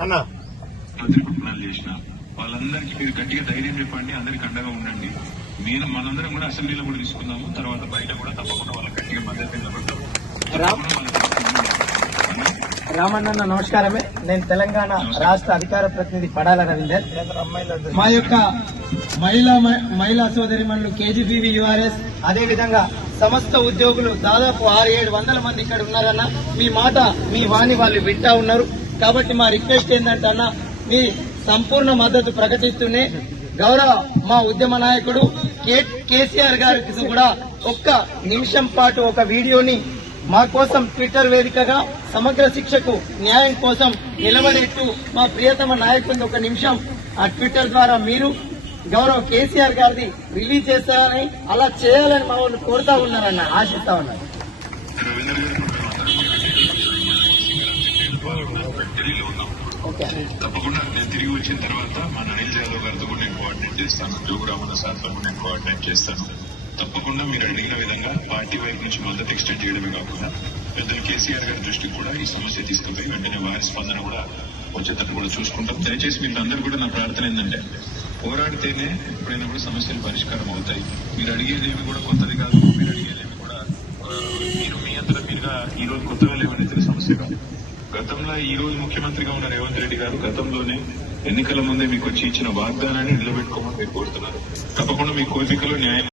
మంత్రి కుటుంబాలు చేసిన వాళ్ళందరికీ మీరు గట్టిగా ధైర్యం చెప్పండి, అందరికి అండగా ఉండండి. మనందరం కూడా అసెంబ్లీలో కూడా తీసుకుందాము, తర్వాత బయట కూడా తప్పకుండా వాళ్ళకి గట్టిగా మద్దతు నిలబడతాము. రామన్న నమస్కారమే. నేను తెలంగాణ రాష్ట్ర అధికార ప్రతినిధి పడాల రవీందర్. మా యొక్క మహిళా సోదరిమణులు కేజీబీవీ యూఆర్ఎస్ అదే విధంగా సమస్త ఉద్యోగులు దాదాపు 600-700 మంది ఇక్కడ ఉన్నారన్న. మీ మాట మీ వాణి వాళ్ళు వింటా ఉన్నారు. కాబట్టి మా రిక్వెస్ట్ ఏంటంటే అన్న, మీ సంపూర్ణ మద్దతు ప్రకటిస్తూనే గౌరవ మా ఉద్యమ నాయకుడు కేసీఆర్ గారికి కూడా ఒక్క నిమిషం పాటు ఒక వీడియోని మా కోసం ట్విట్టర్ వేదికగా సమగ్ర శిక్షకు న్యాయం కోసం నిలబడేట్టు మా ప్రియతమ నాయకుడిని ఒక నిమిషం ఆ ట్విట్టర్ ద్వారా మీరు గౌరవ కేసీఆర్ గారిది రిలీజ్ చేస్తారని, అలా చేయాలని మా వాళ్ళు కోరుతా ఉన్నారన్న, ఆశిస్తా ఉన్నారు. తప్పకుండా నేను తిరిగి వచ్చిన తర్వాత మా అనిల్ యాదవ్ గారితో కూడా నేను కోఆర్డినేట్ చేస్తాను, జోగురామన్న సార్తో కూడా నేను కోఆర్డినేట్ చేస్తాను. తప్పకుండా మీరు అడిగిన విధంగా పార్టీ వైపు నుంచి మద్దతు ఎక్స్టెండ్ చేయడమే కాకుండా పెద్దలు కేసీఆర్ గారి దృష్టికి కూడా ఈ సమస్య తీసుకుపోయి వెంటనే వారి స్పందన కూడా వచ్చేటట్టు కూడా చూసుకుంటాం. దయచేసి మీకు అందరూ కూడా నా ప్రార్థన ఏంటంటే, పోరాడితేనే ఎప్పుడైనా కూడా సమస్యలు పరిష్కారం అవుతాయి. మీరు అడిగేదేమి కూడా కొత్తది కాదు, మీరు అడిగేదేమి కూడా మీరు మీ అంతటా మీరుగా ఈ రోజు కొత్తగా లేవనెత్తిన సమస్య కాదు. గతంలో ఈ రోజు ముఖ్యమంత్రిగా ఉన్న రేవంత్ రెడ్డి గారు గతంలోనే ఎన్నికల ముందే మీకు వచ్చి ఇచ్చిన వాగ్దానాన్ని నిలబెట్టుకోమని మీరు కోరుతున్నారు. తప్పకుండా మీ కోరికలో న్యాయం